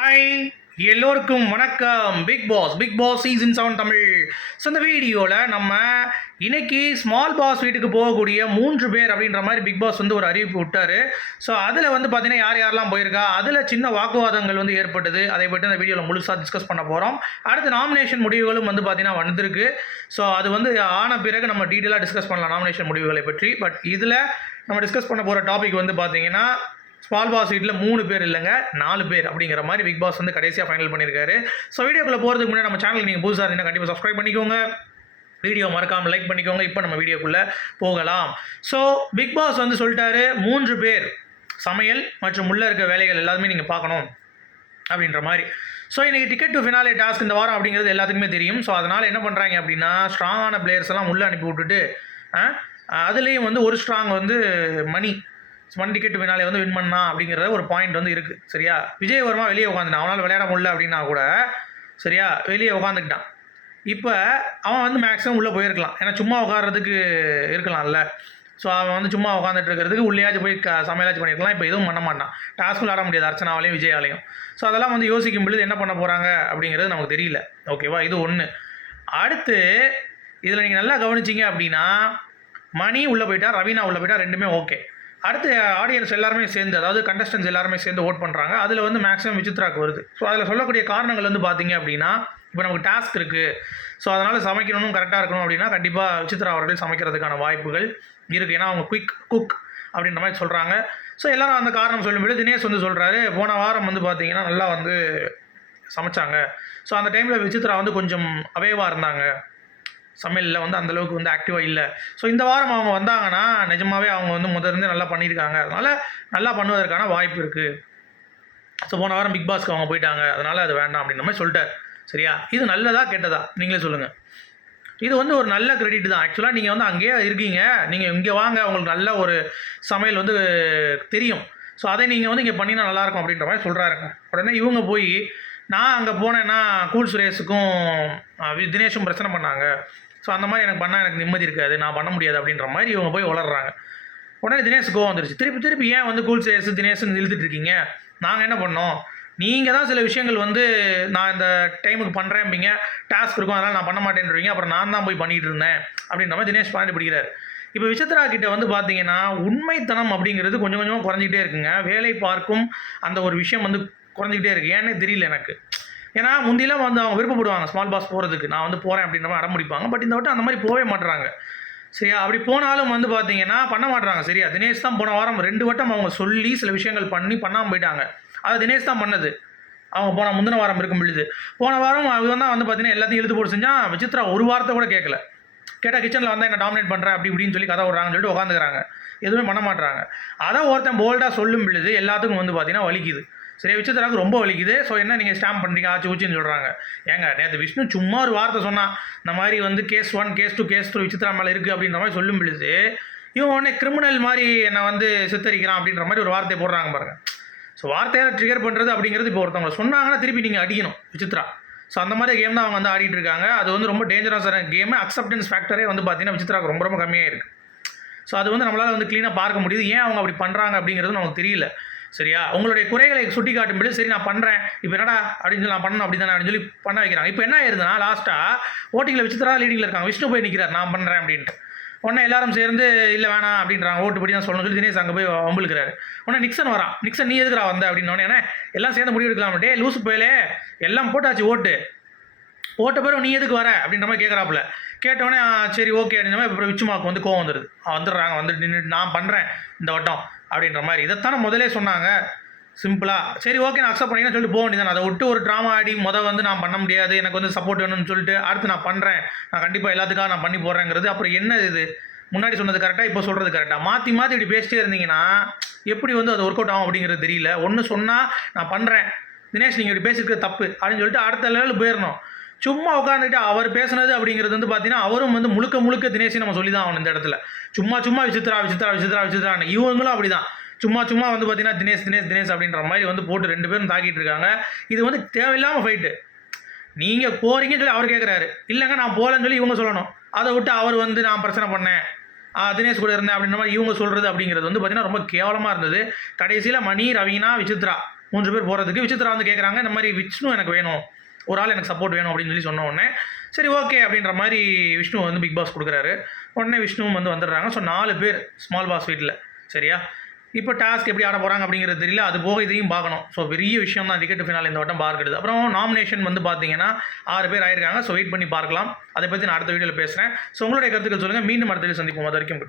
Hi எல்லோருக்கும் வணக்கம். Big Boss Big Boss season seven Tamil. So இந்த வீடியோவில் நம்ம இன்னைக்கு ஸ்மால் பாஸ் வீட்டுக்கு போகக்கூடிய மூன்று பேர் அப்படின்ற மாதிரி பிக் பாஸ் வந்து ஒரு அறிவிப்பு விட்டார். ஸோ அதில் வந்து பார்த்தீங்கன்னா யார் யாரெல்லாம் போயிருக்கா? அதில் சின்ன வாக்குவாதங்கள் வந்து ஏற்பட்டது. அதை பற்றி அந்த வீடியோவில் முழுசாக டிஸ்கஸ் பண்ண போகிறோம் அடுத்து நாமினேஷன் முடிவுகளும் வந்து பார்த்தீங்கன்னா வந்திருக்கு. ஸோ அது வந்து ஆன பிறகு நம்ம டீட்டெயிலாக டிஸ்கஸ் பண்ணலாம் நாமினேஷன் முடிவுகளை பற்றி. பட் இதில் நம்ம டிஸ்கஸ் பண்ண போகிற டாபிக் வந்து பார்த்தீங்கன்னா ஸ்மால் பாஸ் வீட்டில் மூணு பேர் இல்லைங்க நாலு பேர் அப்படிங்கிற மாதிரி பிக் பாஸ் வந்து கடைசியாக ஃபைனல் பண்ணியிருக்காரு. ஸோ வீடியோக்குள்ளே போகிறதுக்கு முன்னாடி நம்ம சேனலுக்கு நீங்கள் புதுசாக இருந்தீங்கன்னா கண்டிப்பாக சப்ஸ்கிரைப் பண்ணிக்கோங்க. வீடியோ மறக்காமல் லைக் பண்ணிக்கோங்க. இப்போ நம்ம வீடியோக்குள்ளே போகலாம். ஸோ பிக் பாஸ் வந்து சொல்லிட்டாரு மூன்று பேர் சமையல் மற்றும் உள்ளே இருக்க வேலைகள் எல்லாத்துமே நீங்கள் பார்க்கணும் அப்படின்ற மாதிரி. ஸோ இன்றைக்கி டிக்கெட் டு ஃபினாலே டாஸ்க் இந்த வாரம் அப்படிங்கிறது எல்லாத்துக்குமே தெரியும். ஸோ அதனால் என்ன பண்ணுறாங்க அப்படின்னா ஸ்ட்ராங்கான பிளேயர்ஸ் எல்லாம் உள்ளே அனுப்பி விட்டுட்டு அதுலேயும் வந்து ஒரு ஸ்ட்ராங் வந்து மணி ஒன் டிக்கெட் வினாலே வந்து வின் பண்ணா அப்படிங்கிறத ஒரு பாயிண்ட் வந்து இருக்குது சரியா? விஜய் வர்மா? வெளியே உட்காந்துட்டான் அவனால் விளையாட முடியல அப்படின்னா கூட சரியா? வெளியே உட்காந்துக்கிட்டான் இப்போ அவன் வந்து மேக்ஸிமம் உள்ளே போயிருக்கலாம். ஏன்னா சும்மா உட்காடுறதுக்கு இருக்கலாம்ல. ஸோ அவன் வந்து சும்மா உட்காந்துட்டு இருக்கிறதுக்கு உள்ளேயாச்சும் போய் க சமையலாச்சும் பண்ணியிருக்கலாம் இப்போ எதுவும் பண்ண மாட்டான். டாஸ்க் விளாட முடியாது அர்ச்சனாவாலையும் விஜயாலையும். ஸோ அதெல்லாம் வந்து யோசிக்கும் பொழுது என்ன பண்ண போகிறாங்க அப்படிங்கிறது நமக்கு தெரியல. ஓகேவா இது ஒன்று அடுத்து இதில் நீங்கள் நல்லா கவனிச்சிங்க அப்படின்னா மணி உள்ளே போயிட்டா ரவீனா உள்ளே போயிட்டா ரெண்டுமே ஓகே அடுத்து ஆடியன்ஸ் எல்லாருமே சேர்ந்து அதாவது கண்டஸ்டன்ஸ் எல்லாருமே சேர்ந்து ஓட் பண்ணுறாங்க அதில் வந்து மேக்ஸிமம் விசித்ராக்கு வருது. ஸோ அதில் சொல்லக்கூடிய காரணங்கள் வந்து பார்த்தீங்க அப்படின்னா இப்போ நமக்கு டாஸ்க் இருக்குது ஸோ அதனால் சமைக்கணும் கரெக்டாக இருக்கணும் அப்படின்னா கண்டிப்பாக விசித்ரா அவர்கள் சமைக்கிறதுக்கான வாய்ப்புகள் இருக்குது ஏன்னா அவங்க குயிக் குக் அப்படின்ற மாதிரி சொல்கிறாங்க ஸோ எல்லாரும் அந்த காரணம் சொல்லும்போது தினேஷ் வந்து சொல்கிறாரு போன வாரம் வந்து பார்த்தீங்கன்னா நல்லா வந்து சமைச்சாங்க. ஸோ அந்த டைமில் விசித்ரா வந்து கொஞ்சம் அவேவாக இருந்தாங்க. சமையலில் வந்து அந்தளவுக்கு வந்து ஆக்டிவாக இல்லை. ஸோ இந்த வாரம் அவங்க வந்தாங்கன்னா நிஜமாகவே அவங்க வந்து முதலிருந்து நல்லா பண்ணியிருக்காங்க. அதனால் நல்லா பண்ணுவதற்கான வாய்ப்பு இருக்குது ஸோ போன வாரம் பிக் பாஸ்க்கு அவங்க போயிட்டாங்க. அதனால் அது வேண்டாம் அப்படின்ற மாதிரி சொல்லிட்டார் சரியா? இது நல்லதா கெட்டதா? நீங்களே சொல்லுங்கள் இது வந்து ஒரு நல்ல கிரெடிட் தான். ஆக்சுவலாக நீங்கள் வந்து அங்கேயே இருக்கீங்க. நீங்கள் இங்கே வாங்க. உங்களுக்கு நல்ல ஒரு சமையல் வந்து தெரியும். ஸோ அதை நீங்கள் வந்து இங்கே பண்ணினா நல்லாயிருக்கும் அப்படின்ற மாதிரி சொல்கிறாருங்க உடனே இவங்க போய் நான் அங்கே போனேன்னா கூல் சுரேஷுக்கும் வி- தினேஷும் பிரச்சனை பண்ணாங்க. ஸோ அந்த மாதிரி எனக்கு பண்ணால் எனக்கு நிம்மதி இருக்காது. நான் பண்ண முடியாது அப்படின்ற மாதிரி இவங்க போய் வளர்றாங்க. உடனே தினேஷ் கோவம் வந்துருச்சு. திருப்பி திருப்பி ஏன் வந்து கூல் சேஸ் தினேஷ்னு இழுத்துட்டு இருக்கீங்க? நாங்கள் என்ன பண்ணோம்? நீங்கள் தான் சில விஷயங்கள் வந்து நான் இந்த டைமுக்கு பண்ணுறேன்பீங்க டாஸ்க் இருக்கும். அதனால் நான் பண்ண மாட்டேன்றீங்க. அப்புறம் நான் தான் போய் பண்ணிட்டு இருந்தேன். அப்படின்ற மாதிரி தினேஷ் பாண்டி பிடிக்கிறார். இப்போ விசித்ரா கிட்ட வந்து பார்த்தீங்கன்னா உண்மைத்தனம் அப்படிங்கிறது கொஞ்சம் கொஞ்சமாக குறைஞ்சிக்கிட்டே இருக்குங்க. வேலை பார்க்கும் அந்த ஒரு விஷயம் வந்து குறைஞ்சிக்கிட்டே இருக்கு. ஏன்னே தெரியல எனக்கு. ஏன்னா முந்தியெல்லாம் வந்து அவங்க விருப்பப்படுவாங்க ஸ்மால் பாஸ் போகிறதுக்கு நான் வந்து போகிறேன் அப்படின்ற மாதிரி அடம் முடிப்பாங்க பட் இந்த வட்டம் அந்த மாதிரி போகவே மாட்டுறாங்க சரியா? அப்படி போனாலும் வந்து பார்த்தீங்கன்னா பண்ண மாட்டுறாங்க சரியா? தினேஷ் தான் போன வாரம் ரெண்டு வட்டம் அவங்க சொல்லி சில விஷயங்கள் பண்ணி பண்ணாமல் போயிட்டாங்க. அதை தினேஷ் தான் பண்ணது. அவங்க போன முந்தின வாரம் இருக்கும் பொழுது. போன வாரம் அவங்க தான் வந்து பார்த்தீங்கன்னா எல்லாத்தையும் எழுத்து போட்டு செஞ்சால் விசித்ரா ஒரு வாரத்தை கூட கேட்கல கேட்டால் கிச்சனில் வந்தால் என்ன டாமினேட் பண்ணுறேன் அப்படி இப்படின்னு சொல்லி கதை விட்றாங்கன்னு சொல்லிட்டு உட்காந்துக்கிறாங்க எதுவுமே பண்ண மாட்டுறாங்க அதை ஒருத்தன் போல்டாக சொல்லும் பொழுது எல்லாத்துக்கும் வந்து பார்த்தீங்கன்னா வலிக்குது. சரி விசித்திராவுக்கு ரொம்ப வலிக்குது. ஸோ என்ன நீங்கள் ஸ்டாம்ப் பண்ணுறீங்க ஆச்சு ஊச்சின்னு சொல்கிறாங்க ஏங்க நேற்று விஷ்ணு சும்மா ஒரு வார்த்தை சொன்னான் இந்த மாதிரி வந்து case one case two case two Vichitra மேலே இருக்குது அப்படின்ற மாதிரி சொல்லும் பொழுது இவன் உடனே கிரிமினல் மாதிரி என்னை வந்து சித்தரிக்கிறான் அப்படின்ற மாதிரி ஒரு வார்த்தையை போடுறாங்க பாருங்கள் ஸோ வார்த்தையால் ட்ரிகர் பண்ணுறது அப்படிங்கிறது இப்போ ஒருத்தவங்க சொன்னாங்கன்னா திருப்பி நீங்கள் அடிக்கணும் விசித்ரா ஸோ அந்த மாதிரி கேம் தான் அவங்க வந்து ஆடிட்டு இருக்காங்க. அது வந்து ரொம்ப டேஞ்சரஸான கேமு அக்செப்டன்ஸ் ஃபேக்டரே வந்து பார்த்தீங்கன்னா விசித்ராவுக்கு ரொம்ப ரொம்ப கம்மியாக இருக்குது ஸோ அது வந்து நம்மளால் வந்து க்ளீனாக பார்க்க முடியுது. ஏன் அவங்க அப்படி பண்ணுறாங்க அப்படிங்கிறது நமக்கு தெரியல. சரியா? உங்களுடைய குறைகளை சுட்டி காட்டும்போது சரி நான் பண்ணுறேன் இப்போ என்னடா அப்படின்னு சொல்லி நான் பண்ணணும் அப்படி தானே அப்படின்னு சொல்லி பண்ண வைக்கிறாங்க. இப்போ என்ன ஆயிருதுன்னா லாஸ்ட்டாக ஓட்டிங்கில் விசித்திரா லீடிங்கில் இருக்காங்க. விஷ்ணு போய் நிற்கிறார் நான் பண்ணுறேன் அப்படின்ட்டு. உடனே எல்லாரும் சேர்ந்து இல்லை வேணாம் அப்படின்றாங்க. ஓட்டு படி தான் சொல்லணும் சொல்லி தினேஷ் அங்கே போய் வம்புழுக்கிறாரு உடனே நிக்சன் வரான். நிக்சன் நீ எதுக்குறா வந்த? அப்படின்னு உடனே எல்லாம் சேர்ந்து முடிவு எடுக்கலாம். டே லூசு போயிலே எல்லாம் போட்டாச்சு ஓட்டு. ஓட்ட பிறகு நீ எதுக்கு வர? அப்படின்ற மாதிரி கேட்குறாப்புல கேட்டவொடனே சரி ஓகே அப்படின்ற மாதிரி அப்புறம் விச்சுமாவுக்கு வந்து கோவம் வந்துடுது வந்துடுறாங்க வந்துட்டு நின்று நான் பண்ணுறேன் இந்த வட்டம். அப்படின்ற மாதிரி. இதைத்தானே முதலே சொன்னாங்க. சிம்பிளாக சரி ஓகே நான் அக்செப்ட் பண்ணிக்கிறேன்னு சொல்லிட்டு போக வேண்டியதான் அதை விட்டு ஒரு ட்ராமா ஆடி முத வந்து நான் பண்ண முடியாது எனக்கு வந்து சப்போர்ட் வேணும்னு சொல்லிட்டு அடுத்து நான் பண்ணுறேன் நான் கண்டிப்பாக எல்லாத்துக்காக நான் பண்ணி போடுறேங்கிறது அப்புறம் என்ன இது? முன்னாடி சொன்னது கரெக்டாக இப்போ சொல்கிறது கரெக்டாக மாற்றி மாற்றி இப்படி பேசிட்டே இருந்தீங்கன்னா எப்படி வந்து அது ஒர்க் அவுட் ஆகும் அப்படிங்கிறது தெரியல. ஒன்று சொன்னால் நான் பண்ணுறேன் தினேஷ் நீங்கள் இப்படி பேசியிருக்கிறது தப்பு. அப்படின்னு சொல்லிட்டு அடுத்த லெவலில் போயிடணும். சும்மா உட்காந்துட்டு அவர் பேசுனது அப்படிங்கிறது வந்து பார்த்தீங்கன்னா அவரும் வந்து முழுக்க முழுக்க தினேஷ் நம்ம சொல்லி தான் ஆகணும் இந்த இடத்துல. சும்மா சும்மா விசித்ரா விசித்ரா விசித்ரா விசித்ரான்னு இவங்களும் அப்படி தான் சும்மா சும்மா வந்து பார்த்தீங்கன்னா தினேஷ் தினேஷ் தினேஷ் அப்படின்ற மாதிரி வந்து போட்டு ரெண்டு பேரும் தாக்கிட்டு இருக்காங்க. இது வந்து தேவையில்லாமல் ஃபைட்டு நீங்கள் போகிறீங்கன்னு சொல்லி அவர் கேட்குறாரு இல்லைங்க நான் போகலன்னு சொல்லி இவங்க சொல்லணும். அதை விட்டு அவர் வந்து நான் பிரச்சனை பண்ணேன். ஆ, தினேஷ் கூட இருந்தேன் அப்படின்ற மாதிரி இவங்க சொல்கிறது அப்படிங்கிறது வந்து பார்த்தீங்கன்னா ரொம்ப கேவலமாக இருந்தது. கடைசியில் மணி ரவீனா விசித்ரா மூன்று பேர் போகிறதுக்கு விசித்ரா வந்து கேட்குறாங்க இந்த மாதிரி விஷ்ணு எனக்கு வேணும். ஒரு ஆள் எனக்கு சப்போர்ட் வேணும் அப்படின்னு சொல்லி சொன்ன உடனே சரி ஓகே அப்படின்ற மாதிரி விஷ்ணு வந்து பிக் பாஸ் கொடுக்குறாரு. உடனே விஷ்ணுவும் வந்து வந்துடுறாங்க. ஸோ நாலு பேர் ஸ்மால் பாஸ் வீட்டில் சரியா? இப்போ டாஸ்க் எப்படி ஆட போகிறாங்க அப்படிங்கிறது தெரியல. அது போக இதையும் பார்க்கணும். ஸோ பெரிய விஷயம் தான் டிக்கெட் ஃபினால் இந்த வட்டம் பார்க்குறது. அப்புறம் நாமினேஷன் வந்து பார்த்தீங்கன்னா ஆறு பேர் ஆயிருக்காங்க. ஸோ வெயிட் பண்ணி பார்க்கலாம். அதை பற்றி நான் அடுத்த வீடியோவில் பேசுகிறேன் ஸோ உங்களுடைய கருத்துக்கள் சொல்லுங்கள் மீண்டும் அடுத்த வீடியோ சந்திப்போம். அது வரைக்கும்.